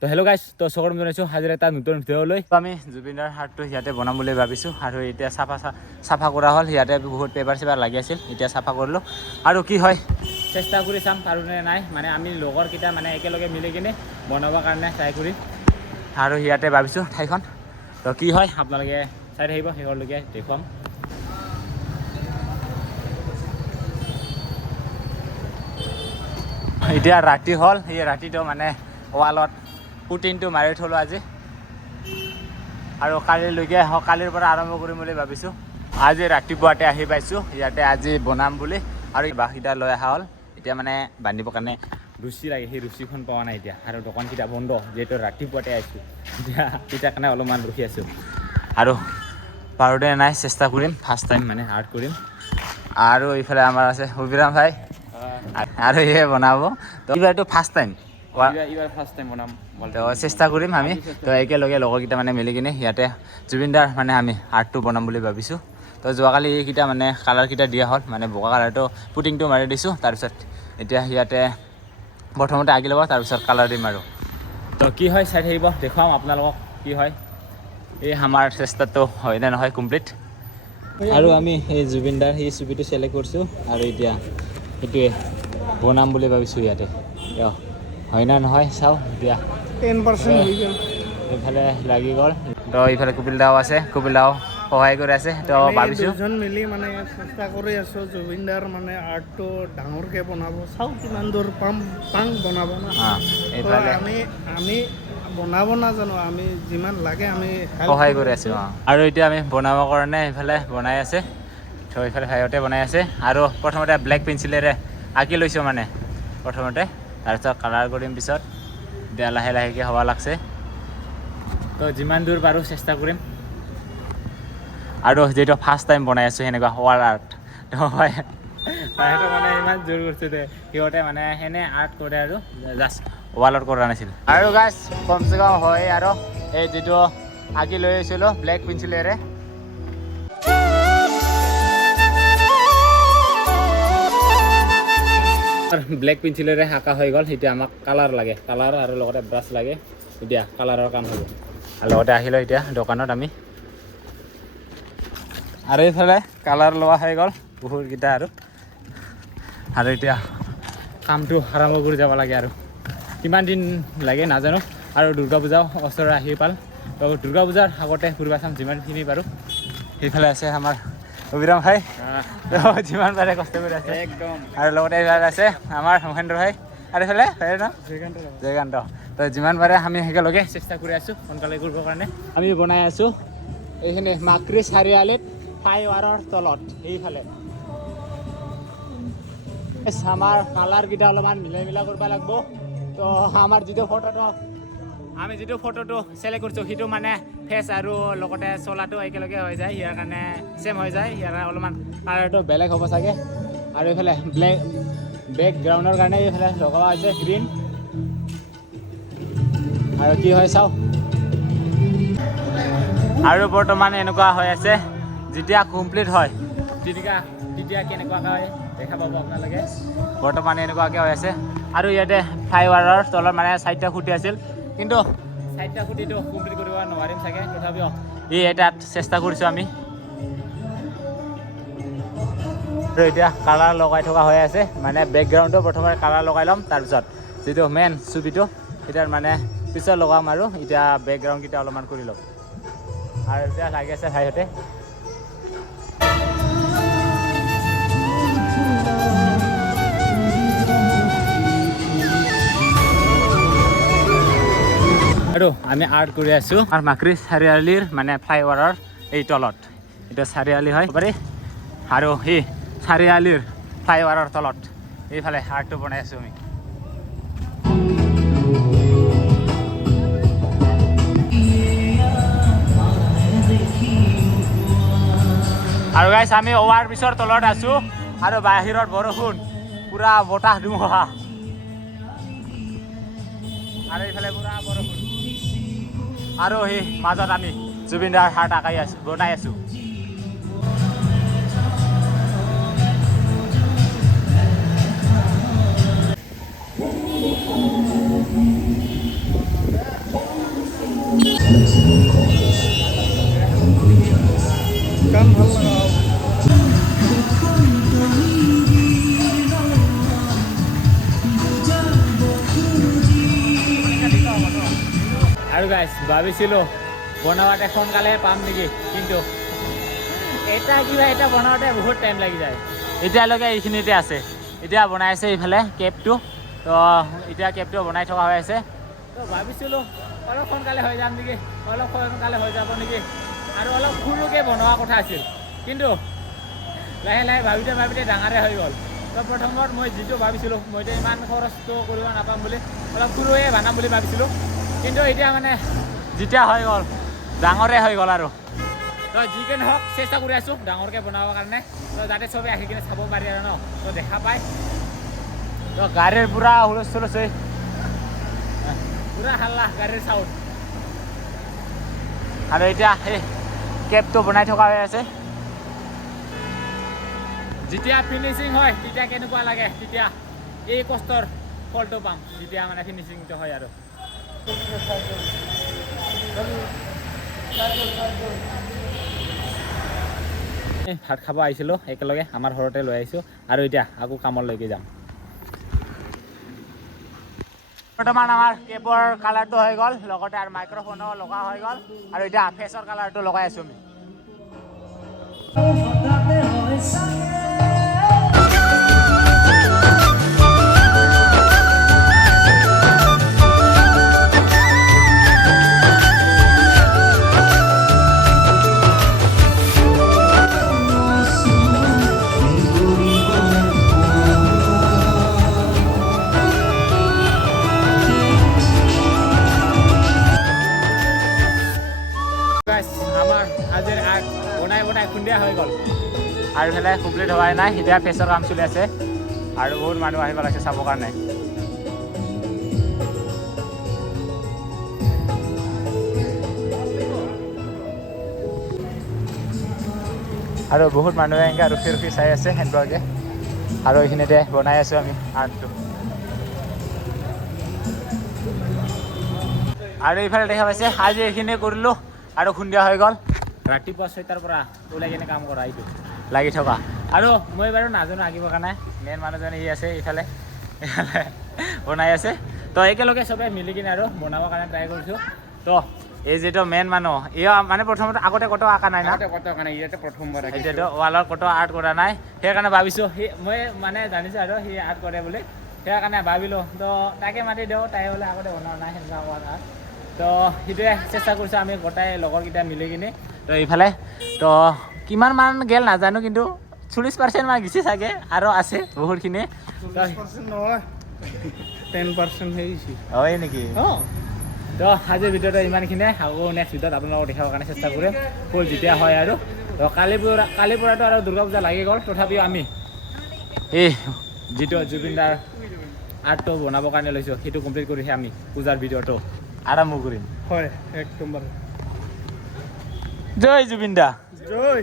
তো হেল্ল' গাইছ, তো স্বাগতম জনাইছোঁ হাজিৰা এটা নতুন ভিডিঅ'লৈ। আমি জুবিনৰ হাৰটো ইয়াতে বনাম বুলি ভাবিছোঁ আৰু এতিয়া চাফা কৰা হ'ল। ইয়াতে বহুত পেপাৰ চেপাৰ লাগি আছিল, এতিয়া চাফা কৰিলোঁ আৰু কি হয় চেষ্টা কৰি চাম পাৰোঁনে নাই। মানে আমি লগৰকেইটা মানে একেলগে মিলি কিনে বনাবৰ কাৰণে ট্ৰাই কৰিম আৰু ইয়াতে ভাবিছোঁ ঠাইখন। তো কি হয় আপোনালোকে চাই থাকিব, শেষৰলৈকে দেখুৱাম। এতিয়া ৰাতি হ'ল, সেই ৰাতিটো মানে ৱালত পুটিনটো মাৰি থলোঁ আজি আৰু কালিৰ পৰা আৰম্ভ কৰিম বুলি ভাবিছোঁ। আজি ৰাতিপুৱাতে আহি পাইছোঁ ইয়াতে, আজি বনাম বুলি। আৰু বাঁহকেইটা লৈ অহা হ'ল, এতিয়া মানে বান্ধিবৰ কাৰণে ৰুচি লাগে, সেই ৰুচিখন পোৱা নাই এতিয়া। আৰু দোকানকেইটা বন্ধ, যিহেতু ৰাতিপুৱাতে আহিছোঁ। এতিয়া কাৰণে অলপমান ৰখি আছোঁ আৰু পাৰোঁতে নাই চেষ্টা কৰিম, ফাৰ্ষ্ট টাইম মানে আৰ্ট কৰিম। আৰু এইফালে আমাৰ আছে অভিৰাম ভাই আৰু ইয়ে বনাব। তো এইবাৰটো ফাৰ্ষ্ট টাইম, এইবাৰ ফাৰ্ষ্ট টাইম বনাম। তো চেষ্টা কৰিম আমি। তো একেলগে লগৰকেইটা মানে মিলি কিনে ইয়াতে জুবিনদাৰ মানে আমি আৰ্টটো বনাম বুলি ভাবিছোঁ। তো যোৱাকালি এইকেইটা মানে কালাৰকেইটা দিয়া হ'ল, মানে বগা কালাৰটো পুটিংটো মাৰি দিছোঁ। তাৰপিছত এতিয়া ইয়াতে প্ৰথমতে আঁকি ল'ব, তাৰপিছত কালাৰ দিম আৰু। তো কি হয় চাই থাকিব, দেখুৱাম আপোনালোকক কি হয়। এই আমাৰ চেষ্টাটো হয় নে নহয় কমপ্লিট। আৰু আমি এই জুবিনদাৰ সেই ছবিটো চিলেক্ট কৰিছোঁ আৰু এতিয়া সেইটোৱে বনাম বুলি ভাবিছোঁ ইয়াতে। হয় না নহয় চাওঁ এতিয়া। 10% হৈ গ'ল। এইফালে লাগি গ'ল। তো এইফালে কপিল দাও আছে, কপিল দাও সহায় কৰি আছে। তো ভাবিছোঁ দুজন মিলি মানে চেষ্টা কৰি আছোঁ জুবিনদাৰ মানে আৰ্টটো ডাঙৰকৈ বনাব। চাওঁ কিমান দূৰ পাং বনাব না। এইফালে আমি বনাব নাজানো, আমি যিমান লাগে আমি সহায় কৰি আছোঁ। আৰু এতিয়া আমি বনাবৰ কাৰণে এইফালে বনাই আছে। তো এইফালে ভাইহঁতে বনাই আছে আৰু প্ৰথমতে ব্লেক পেঞ্চিলেৰে আঁকি লৈছোঁ মানে প্ৰথমতে, তাৰপিছত কালাৰ কৰিম পিছত। এতিয়া লাহে লাহেকৈ হ'ব লাগছে। তো যিমান দূৰ পাৰোঁ চেষ্টা কৰিম। আৰু যিহেতু ফাৰ্ষ্ট টাইম বনাই আছোঁ সেনেকুৱা ৱাল আৰ্ট, তো সেইটো মানে ইমান জোৰ কৰিছোঁ যে সিহঁতে মানে সেনে আৰ্ট কৰে আৰু জাষ্ট ৱালত কৰা নাছিল। আৰু গাইছ কমচে কম হয় আৰু এই যিটো আঁকি লৈ আহিছিলোঁ ব্লেক পেঞ্চিলেৰে। ব্লেক পেঞ্চিলেৰে আঁকা হৈ গ'ল। এতিয়া আমাক কালাৰ লাগে, কালাৰ আৰু লগতে ব্ৰাছ লাগে। এতিয়া কালাৰৰ কাম হ'ব। আৰু লগতে আহিলোঁ এতিয়া দোকানত আমি, আৰু এইফালে কালাৰ লোৱা হৈ গ'ল বহুতকেইটা আৰু এতিয়া কামটো আৰম্ভ কৰি যাব লাগে। আৰু কিমান দিন লাগে নাজানো। আৰু দুৰ্গা পূজাও ওচৰলৈ আহি পাল। তো দুৰ্গা পূজাৰ আগতে ফুৰিব চাম যিমানখিনি পাৰোঁ। সেইফালে আছে আমাৰ অভিৰাম ভাই, যিমান পাৰে কষ্ট কৰি আছে একদম। আৰু লগতে এইফালে আছে আমাৰ মহেন্দ্ৰ ভাই, আৰু এইফালে জয়কান্ত। তো যিমান পাৰে আমি একেলগে চেষ্টা কৰি আছোঁ সোনকালে কৰিবৰ কাৰণে। আমি বনাই আছোঁ এইখিনি মাকৰি চাৰিআলিত ফ্লাইঅভাৰৰ তলত সেইফালে। আমাৰ কালাৰকেইটা অলপমান মিলা কৰিব লাগিব। তো আমাৰ আমি যিটো ফটোটো চিলেক্ট কৰিছোঁ সেইটো মানে ফেচ আৰু লগতে চোলাটো একেলগে হৈ যায়, ইয়াৰ কাৰণে ছেম হৈ যায়। ইয়াৰ কাৰণে অলপমান কালাৰটো বেলেগ হ'ব চাগে। আৰু এইফালে বেকগ্ৰাউণ্ডৰ কাৰণে এইফালে লগোৱা হৈছে গ্ৰীণ। আৰু কি হয় চাওঁ। আৰু বৰ্তমান এনেকুৱা হৈ আছে, যেতিয়া কমপ্লিট হয় তেতিয়া কেনেকুৱাকৈ হয় দেখা পাব আপোনালোকে। বৰ্তমান এনেকুৱাকৈ হৈ আছে। আৰু ইয়াতে ফ্লাইঅভাৰৰ তলত মানে 4টা খুঁটি আছিল, কিন্তু 4টা খুঁটিটো কমপ্লিট কৰিব নোৱাৰিম চাগে। তথাপিও এটাত চেষ্টা কৰিছোঁ আমি। আৰু এতিয়া কালাৰ লগাই থকা হৈ আছে, মানে বেকগ্ৰাউণ্ডটো প্ৰথমে কালাৰ লগাই ল'ম, তাৰপিছত যিটো মেইন ছবিটো এতিয়াৰ মানে পিছত লগাম। আৰু এতিয়া বেকগ্ৰাউণ্ডকেইটা অলপমান কৰি ল'ম। আৰু এতিয়া লাগি আছে ভাইহঁতে। আৰু আমি আৰ্ট কৰি আছোঁ আৰু মাকৰি চাৰিআলিৰ মানে ফ্লাইঅভাৰৰ এই তলত। এইটো চাৰিআলি হয় পাৰি, আৰু সেই চাৰিআলিৰ ফ্লাইঅভাৰৰ তলত এইফালে আৰ্টটো বনাই আছোঁ আমি। আৰু গাইছ আমি অভাৰ ব্ৰিজৰ তলত আছোঁ আৰু বাহিৰত বৰষুণ, পুৰা বতাহ ধুমুহা, আৰু এইফালে পুৰা বৰষুণ। আৰু সেই মাজত আমি জুবিনদাৰ হাৰ্ট বনাই আছোঁ। আৰু গাইছ ভাবিছিলোঁ বনাওঁতে সোনকালে পাম নেকি, কিন্তু এটা বনাওঁতে বহুত টাইম লাগি যায়। এতিয়ালৈকে এইখিনিতে আছে, এতিয়া বনাই আছে এইফালে কেবটো। তো এতিয়া কেবটো বনাই থকা হৈ আছে। তো ভাবিছিলোঁ অলপ সোনকালে হৈ যাম নেকি, অলপ সোনকালে হৈ যাব নেকি, আৰু অলপ সৰুকৈ বনোৱা কথা আছিল, কিন্তু লাহে লাহে ভাবিতে ডাঙৰে হৈ গ'ল। তো প্ৰথমত মই যিটো ভাবিছিলোঁ মইতো ইমান খৰচটো কৰিব নাপাম বুলি, অলপ সৰুৱে বনাম বুলি ভাবিছিলোঁ, কিন্তু এতিয়া মানে যেতিয়া হৈ গ'ল ডাঙৰে হৈ গ'ল। আৰু তো যিকি নহওক চেষ্টা কৰি আছোঁ ডাঙৰকৈ বনাবৰ কাৰণে, তো যাতে চবেই আহি কিনে চাব পাৰি আৰু ন, তো দেখা পায়। তো গাড়ীৰ পূৰা হুলস্থুল আছে, পূৰা হাল্লা গাড়ীৰ চাউণ্ড। আৰু এতিয়া সেই কেবটো বনাই থকা হৈ আছে। যেতিয়া ফিনিচিং হয় তেতিয়া কেনেকুৱা লাগে, তেতিয়া এই কষ্টৰ ফলটো পাম যেতিয়া মানে ফিনিচিংটো হয়। আৰু ভাত খাব আহিছিলোঁ একেলগে, আমাৰ ঘৰতে লৈ আহিছোঁ, আৰু এতিয়া আকৌ কামলৈকে যাম। বৰ্তমান আমাৰ কেবৰ কালাৰটো হৈ গ'ল, লগতে আৰু মাইক্ৰফোনো লগা হৈ গ'ল, আৰু এতিয়া ফেচৰ কালাৰটো লগাই আছোঁ আমি। আমাৰ আজিৰ আৰ্ট বনাই খুন্দিয়া হৈ গ'ল, আৰু ইফালে কমপ্লিট হোৱাই নাই, এতিয়া ফেচৰ কাম চলি আছে, আৰু বহুত মানুহ আহিব লাগিছে চাবৰ কাৰণে। আৰু বহুত মানুহে এনেকৈ ৰখি ৰখি চাই আছে সেনেকুৱাকৈ, আৰু এইখিনিতে বনাই আছোঁ আমি আৰ্টটো। আৰু এইফালে দেখা পাইছে আজি এইখিনি কৰিলোঁ, আৰু খুন্দিয়া হৈ গ'ল। ৰাতিপুৱা 6টাৰ পৰা ওলাই কিনে কাম কৰা, এইটো লাগি থকা। আৰু মই বাৰু নাজানো আঁকিবৰ কাৰণে, মেইন মানুহজনে আছে এইফালে বনাই আছে। তো একেলগে চবে মিলি কিনে আৰু বনাবৰ কাৰণে ট্ৰাই কৰিছোঁ। তো এই যিটো মেইন মানুহ, মানে প্ৰথমতে আগতে কত আঁকা নাই না, প্ৰথমবাৰ এতিয়াতো ৱালৰ কত আৰ্ট কৰা নাই, সেইকাৰণে ভাবিছোঁ মই মানে জানিছোঁ আৰু সি আৰ্ট কৰে বুলি, সেইকাৰণে ভাবিলোঁ তো তাকে মাতি দিওঁ, তাই বোলে আগতে বনোৱা নাই সেনেকুৱা কৰা। তো সেইটোৱে চেষ্টা কৰিছোঁ আমি গোটাই লগৰকেইটা মিলি কিনে। তো এইফালে তো কিমান মান গেল নাজানো, কিন্তু 40% মান গেছি চাগে, আৰু আছে বহুতখিনি। 40% নহয় 10% ହେଇছি। হয় নেকি? অঁ। তো আজিৰ ভিডিঅ'টো ইমানখিনিয়ে, আকৌ নেক্সট ভিডিঅ'ত আপোনালোকক দেখাবৰ কাৰণে চেষ্টা কৰিম ফুল যেতিয়া হয়। আৰু তো কালিৰ পৰাতো আৰু দুৰ্গা পূজা লাগি গ'ল, তথাপিও আমি এই যিটো জুবিনদাৰ আৰ্টটো বনাবৰ কাৰণে লৈছোঁ সেইটো কমপ্লিট কৰিহে আমি পূজাৰ ভিডিঅ'টো আৰম্ভ কৰিম। হয়, একদম। জয় জুবিন দা, জয়।